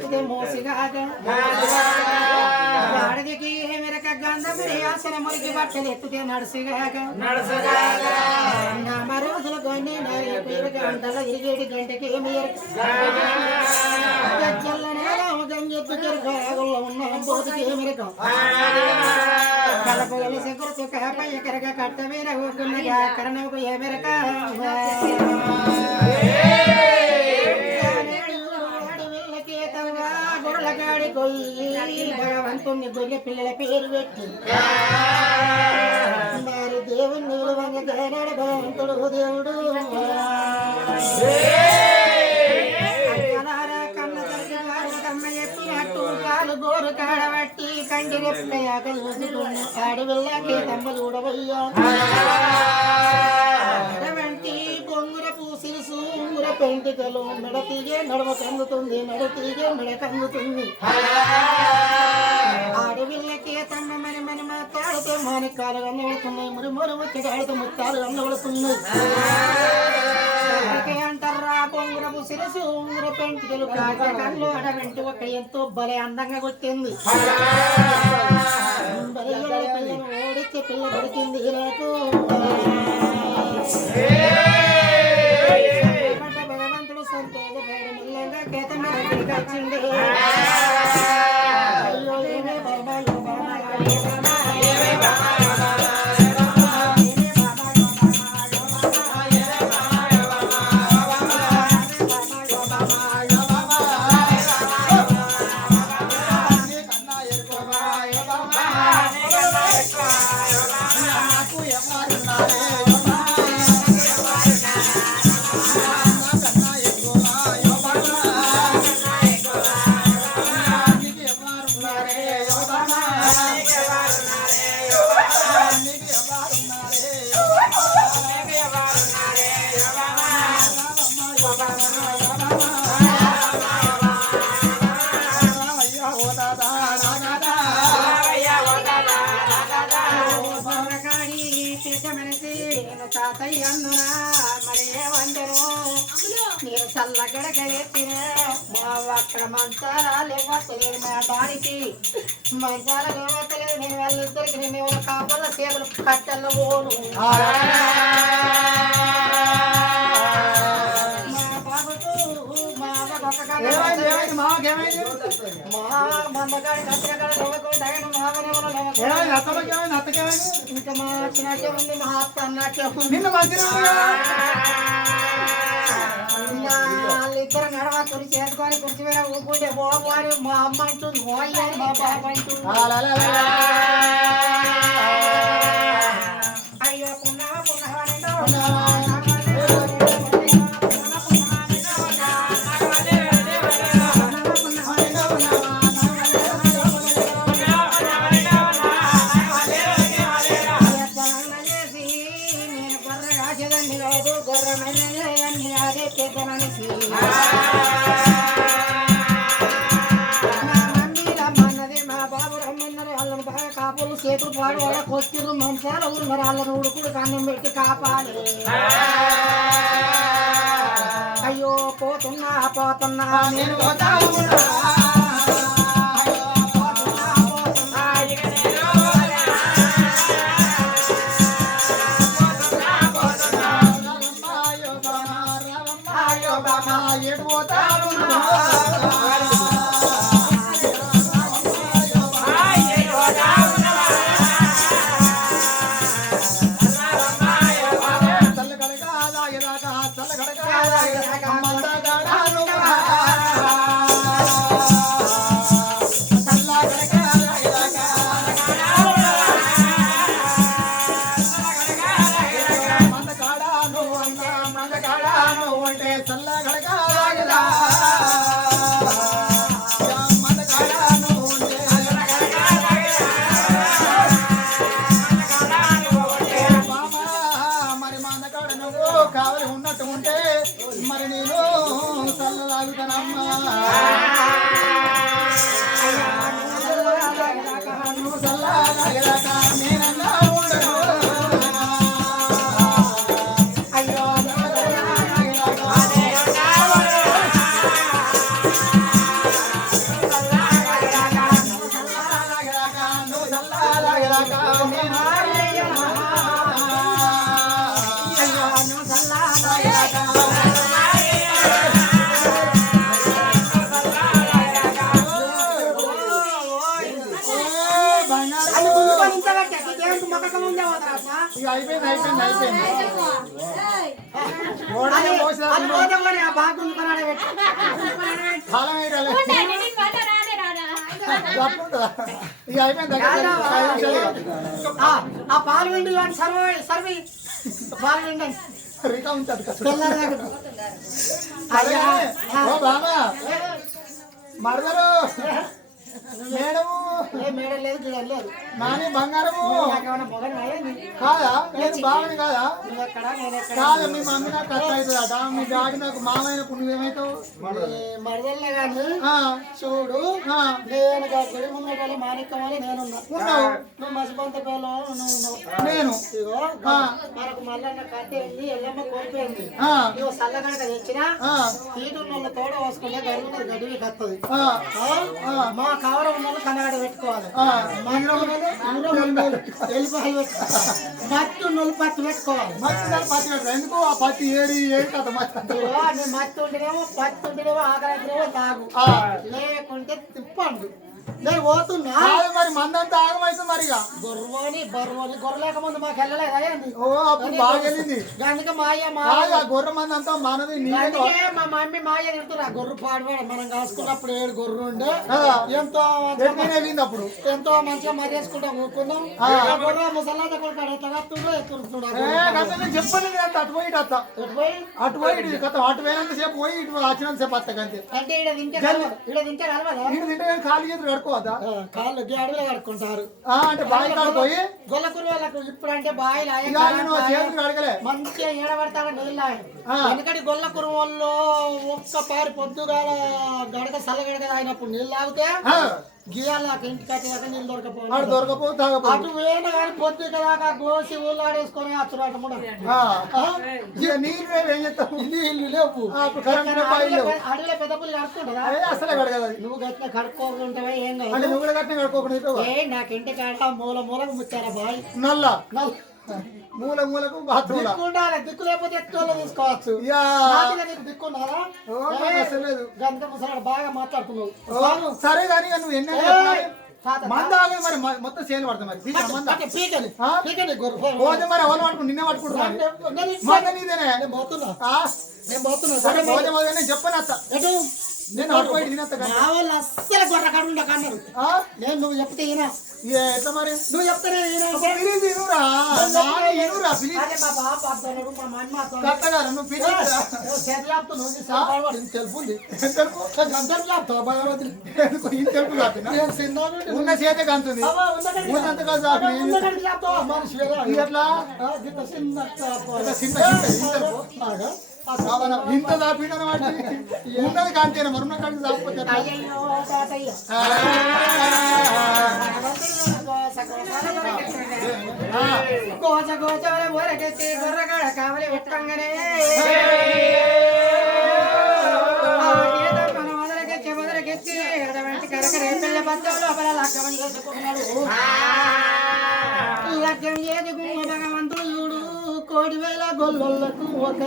ఎత్తితే మోసిగాక ఆడదికి మెరక గంధముని ఆసన మురికి బట్టలు ఎత్తితే నడుసుగాక నామ రోజులు కొన్ని పేరు గంటల తిరిగేటి గంటకి గజ్జల్లనే గంజెత్తు తిరగలో ఉన్న బోతుకి మెరక కలప శంకరతో కాపై ఎకరగ కట్ట మీద ఊకున్నగా కరణకు ఏ మెరక గొర్రెలగాడి గొయ్యి భగవంతుని గొర్రె పిల్లల పేరు పెట్టి మరి దేవుని నిలువంగా గైనాడు భగవంతుడు దేవుడు కన్న తల్లి అమ్మ చెప్పినట్టు కాలు గోరు కాడబట్టి కంటి రెప్పయాక చూసుకుని ఆడి వెళ్ళాకే తమ్మ చూడవయ్యా పెంటికలు మెడ తీగే నడవ కందుతుంది మెడ తీగే మెడ కందుతుంది ఆడవిళ్ళకే తమ్మ మరి మన మాట్లాడితే మానికాలు అన్నవుతున్నాయి మురుమురు వచ్చి ముత్తాలు అన్నవడుతున్నాయి అంటారా పొంగురపు శిరసు ఉంగుర పెంటికలు కాక కళ్ళు అడగంటి ఒక ఎంతో భలే అందంగా కొట్టింది ఓడిచ్చే పిల్ల దొరికింది నాకు నేను చల్లగడగెత్తిన అక్కడ మంచాలు ఇవ్వలేదు మా దానికి మంచాలు ఇవ్వలేదు నేను వాళ్ళిద్దరికి నేను కాపల సేవలు కట్టెల్లో పోను ఇంకా మా అచ్చినట్టే ఉంది మా అత్త అన్నట్టే ఉంది వాళ్ళిద్దరు నడవ కురి చేసుకొని కుర్చి మీద ఊపుకుంటే బాబు మా అమ్మ అంటుంది పోయాలి మా బాబు అంటుంది అయ్యో పున్నవ పున్నవ చేతులు పాడు వాళ్ళ కొత్తిరు మంచాల ఉన్నారు వాళ్ళని ఉడుకుడు కన్నం పెట్టి కాపాలి అయ్యో పోతున్నా పోతున్నా నేను కావాలి ఉన్నట్టు ఉంటే మరి నేను చల్లలాగుతానమ్మా నేనన్నా ఉండను అయ్యో అయిపోయింది అయిపోయింది అయిపోయింది అది పోతే పోనీ, ఆ బాగా ఉంచుకున్నాడే పెట్టు. కాలం వేయరాలే. ఇక అయిపోయింది కాదా? ఆ పాలు విండి సర్వి పాలు విండి రికా ఉంటుంది తెల్లారి అయ్యా మరదలు మేడము మేడం లేదు గిడ లేదు నాని బంగారము నాకేమన్నా మొగలు కాదా నేను బావని కాదా ఎక్కడ నేను ఎక్కడ కాదా మీ మమ్మీ నాకు కష్టం అవుతుందట మీ డాడీ నాకు మామైనప్పుడు నువ్వేమవుతావు మరదల్లే కానీ చూడు నేను గుడి ముందు మాణిక్యమని నేనున్నా నువ్వు మసిపంత పేలో నువ్వు ఉన్నావు నేను ఇగో మనకు మల్లన్న కట్టేయండి ఎల్లమ్మ కోల్పోయింది నువ్వు సల్లగడక తెచ్చినా తీటున్న తోడ పోసుకుంటే గడుగుతుంది గడివి కత్తది మా కవర ఉన్న కన్నగడ పెట్టుకోవాలి ఎల్లిపాయలు పెట్టుకోవాలి మత్తు నువ్వు పత్తి పెట్టుకోవాలి పత్తి ఎందుకు ఆ పత్తి ఏడి కదా మత్తు ఉంటేనేమో పత్తి ఉంటేనేమో ఆకలినేమో తాగు లేకుంటే తిప్పండు నేను పోతున్నా మరి మందంతా ఆగమైతుంది మరిగా గొర్రెని గొర్రెలేక ముందు మాకు వెళ్ళలేదు ఓ అప్పుడు బాగా వెళ్ళింది అందుకే మాయ గొర్రె మంది అంతా మనది అందుకే మా మమ్మీ మాయ తింటున్నా గొర్రె పాడువాడు మనం కాసుకున్నప్పుడు 7 గొర్రె ఉండే ఎంతో వెళ్ళింది అప్పుడు ఎంతో మంచిగా మర్యాసుకుంటా ఊరుకున్నాం గొర్రె ముసలాద కొడుకు ఎట్లా కత్తుండో ఎత్తుడుతున్నాడు అటు పోయి అటు పోయినంత సేపు పోయి ఇటు వచ్చినంత సేపు అత్తకంతే అంటే ఇక్కడ తింటే కలవదా ఇటు తింటే ఖాళీ చేతులు కడుకోవద్దా కాళ్ళు అడవిలో కడుకుంటారు అంటే బావి కాడిపోయి గొల్లకూరు వాళ్ళకు ఇప్పుడు అంటే బాయిలు చేతులు అడగలే మంచిగా ఏడబడతాడు నీళ్ళు ఎందుకంటే గొల్లకూరు వాళ్ళు ఒక్క పారి పొద్దుగాల గడక సల్లగడక తాగినప్పుడు నీళ్ళు తాగితే గీయాలకు ఇంటి కట్టేదాకా నీళ్ళు దొరకపోతే అటు వేణ కానీ పొద్దు దాకా గోసి ఊళ్ళు ఆడేసుకొని అచ్చురాట నీళ్ళు లేవు అడవిలో పెద్ద పుల్లి కడుక్కుంటుందా అసలే కడగదు నువ్వు గట్టిన కడుక్కోకుంటావా ఏం కాదు నువ్వు కూడా గట్టిన కడుక్కోకుండా నాకు ఇంటి కాడ మూలకు ముచ్చారా బాయ్ నల్ల మూలకు బాత్రూమ్ దిక్కు లేకపోతే ఎక్కువ తీసుకోవచ్చు దిక్కున్నారా గంట ముసలాడు బాగా మాట్లాడుతున్నావు సరే కానీ నువ్వు ఎన్ని మంద మరి మొత్తం చేను పడతా మరి పోతే మరి ఎవరు పట్టుకుంటు నిన్నే పట్టుకుంటున్నా నీదేనే నేను పోతున్నా సరే పోతే నేను చెప్పను అత్త నేను వాళ్ళు అస్సలు గొర్ర కడుండ కన్నారు నేను నువ్వు చెప్తే ఈయన ఎట్లా మరి నువ్వు చెప్తానే ఉన్న చేతే కంతుంది ఎట్లా ఇంత దాపిండ ఉన్నది కాంతేనా మరున్న కాడికి దాకపోతే గోచ గోచర మొరకెత్తి గొర్రగడ కావలి పెట్టంగానే మొదలకెత్తి ఎడవంటి కరకరే పిల్ల బద్దం లోపల లగ్గం చేసుకున్నాడు లగ్గం చేసి భగవంతుడు చూడు 1,000 గొల్లలకు ఒక